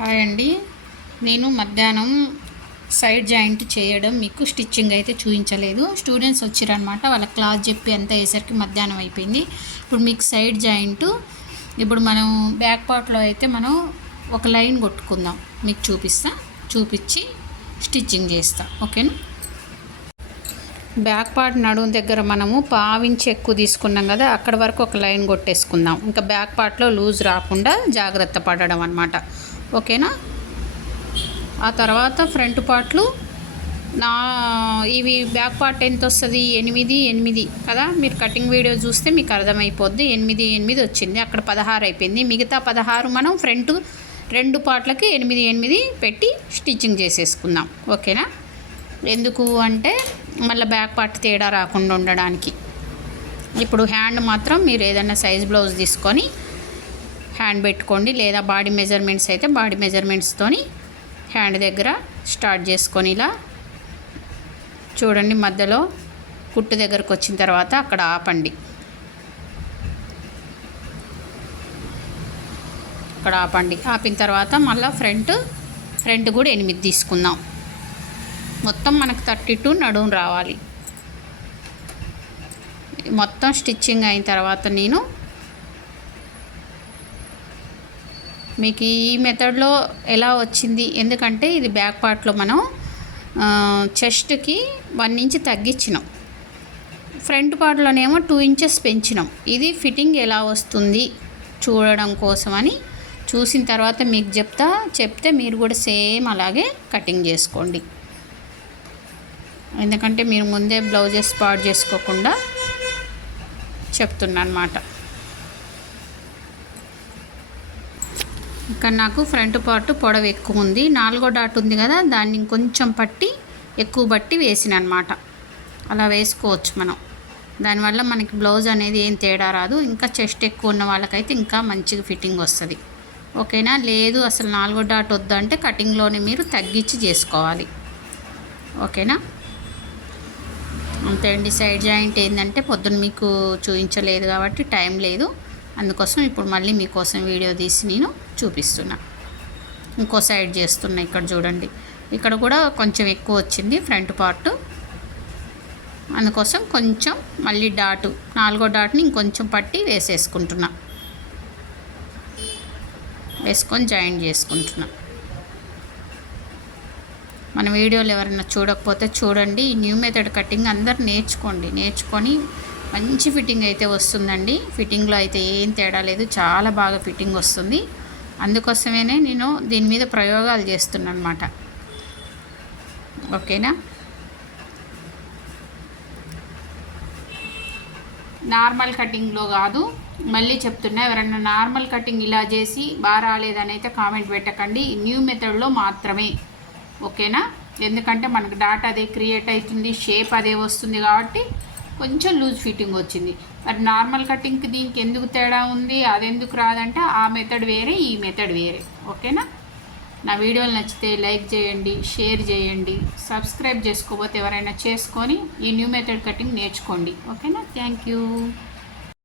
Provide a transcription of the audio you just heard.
Hi అండి. నేను మధ్యాహ్నం సైడ్ జాయింట్ చేయడం మీకు స్టిచ్చింగ్ అయితే చూపించలేదు. స్టూడెంట్స్ వచ్చారనమాట. వాళ్ళ క్లాస్ చెప్పి అంతా అయ్యేసరికి మధ్యాహ్నం అయిపోయింది. ఇప్పుడు మీకు సైడ్ జాయింట్ ఇప్పుడు మనం బ్యాక్ పార్ట్లో అయితే మనం ఒక లైన్ కొట్టుకుందాం. మీకు చూపించి స్టిచ్చింగ్ చేస్తా. ఓకేనా? బ్యాక్ పార్ట్ నడుము దగ్గర మనము పావించి ఎక్కువ తీసుకున్నాం కదా, అక్కడ వరకు ఒక లైన్ కొట్టేసుకుందాం. ఇంకా బ్యాక్ పార్ట్లో లూజ్ రాకుండా జాగ్రత్త పడడం అనమాట. ఓకేనా? ఆ తర్వాత ఫ్రంట్ పార్ట్లు ఇవి బ్యాక్ పార్ట్ ఎంత వస్తుంది? 8 కదా. మీరు కటింగ్ వీడియో చూస్తే మీకు అర్థమైపోద్ది. 8 వచ్చింది. అక్కడ 16 అయిపోయింది. మిగతా 16 మనం ఫ్రంట్ 2 పార్ట్లకి 8 పెట్టి స్టిచ్చింగ్ చేసేసుకుందాం. ఓకేనా? ఎందుకు అంటే మళ్ళీ బ్యాక్ పార్ట్ తేడా రాకుండా ఉండడానికి. ఇప్పుడు హ్యాండ్ మాత్రం మీరు ఏదైనా సైజ్ బ్లౌజ్ తీసుకొని హ్యాండ్ పెట్టుకోండి, లేదా బాడీ మెజర్మెంట్స్ అయితే బాడీ మెజర్మెంట్స్తోని హ్యాండ్ దగ్గర స్టార్ట్ చేసుకొని ఇలా చూడండి. మధ్యలో కుట్టు దగ్గరకు వచ్చిన తర్వాత అక్కడ ఆపండి. ఆపిన తర్వాత మళ్ళీ ఫ్రంట్ కూడా 8 తీసుకుందాం. మొత్తం మనకు 32 నడుము రావాలి. మొత్తం స్టిచ్చింగ్ అయిన తర్వాత నేను మీకు ఈ మెథడ్లో ఎలా వచ్చింది, ఎందుకంటే ఇది బ్యాక్ పార్ట్లో మనం చెస్ట్కి 1 ఇంచ్ తగ్గించినాం, ఫ్రంట్ పార్ట్లోనేమో 2 ఇంచెస్ పెంచినాం. ఇది ఫిట్టింగ్ ఎలా వస్తుంది చూడడం కోసమని చూసిన తర్వాత మీకు చెప్తే మీరు కూడా సేమ్ అలాగే కటింగ్ చేసుకోండి. ఎందుకంటే మీరు ముందే బ్లౌజెస్ పాడు చేసుకోకుండా చెప్తున్నా అన్నమాట. ఇక్కడ నాకు ఫ్రంట్ పార్ట్ పొడవు ఎక్కువ ఉంది. 4వ డాట్ ఉంది కదా, దాన్ని ఇంకొంచెం ఎక్కువ బట్టి వేసిన అనమాట. అలా వేసుకోవచ్చు మనం. దానివల్ల మనకి బ్లౌజ్ అనేది ఏం తేడా రాదు. ఇంకా చెస్ట్ ఎక్కువ ఉన్న వాళ్ళకైతే ఇంకా మంచిగా ఫిట్టింగ్ వస్తుంది. ఓకేనా? లేదు అసలు 4వ డాట్ వద్దంటే కటింగ్లోనే మీరు తగ్గించి చేసుకోవాలి. ఓకేనా? అంతే అండి. సైడ్ జాయింట్ ఏంటంటే పొద్దున్న మీకు చూపించలేదు కాబట్టి టైం లేదు, అందుకోసం ఇప్పుడు మళ్ళీ మీకోసం వీడియో తీసి నేను చూపిస్తున్నా. ఇంకో సైడ్ చేస్తున్నా. ఇక్కడ చూడండి, ఇక్కడ కూడా కొంచెం ఎక్కువ వచ్చింది ఫ్రంట్ పార్ట్, అందుకోసం కొంచెం మళ్ళీ 4వ డాట్ని ఇంకొంచెం పట్టి వేసుకొని జాయింట్ చేసుకుంటున్నా. మన వీడియోలు ఎవరైనా చూడకపోతే చూడండి. ఈ న్యూ మెథడ్ కటింగ్ అందరు నేర్చుకొని మంచి ఫిట్టింగ్ అయితే వస్తుందండి. ఫిట్టింగ్లో అయితే ఏం తేడా లేదు, చాలా బాగా ఫిట్టింగ్ వస్తుంది. అందుకోసమే నేను దీని మీద ప్రయోగాలు చేస్తున్నాను అన్నమాట. ఓకేనా? నార్మల్ కటింగ్లో కాదు, మళ్ళీ చెప్తున్నా, ఎవరైనా నార్మల్ కటింగ్ ఇలా చేసి బాగా రాలేదని అయితే కామెంట్ పెట్టకండి. న్యూ మెథడ్లో మాత్రమే. ఓకేనా? ఎందుకంటే మనకు డాట్ అదే క్రియేట్ అవుతుంది, షేప్ అదే వస్తుంది కాబట్టి కొంచెం లూజ్ ఫిట్టింగ్ వచ్చింది. మరి నార్మల్ కటింగ్కి దీనికి ఎందుకు తేడా ఉంది, అదెందుకు రాదంటే ఆ మెథడ్ వేరే, ఈ మెథడ్ వేరే. ఓకేనా? నా వీడియోలు నచ్చితే లైక్ చేయండి, షేర్ చేయండి, సబ్స్క్రైబ్ చేసుకోకపోతే ఎవరైనా చేసుకొని ఈ న్యూ మెథడ్ కటింగ్ నేర్చుకోండి. ఓకేనా? Thank you.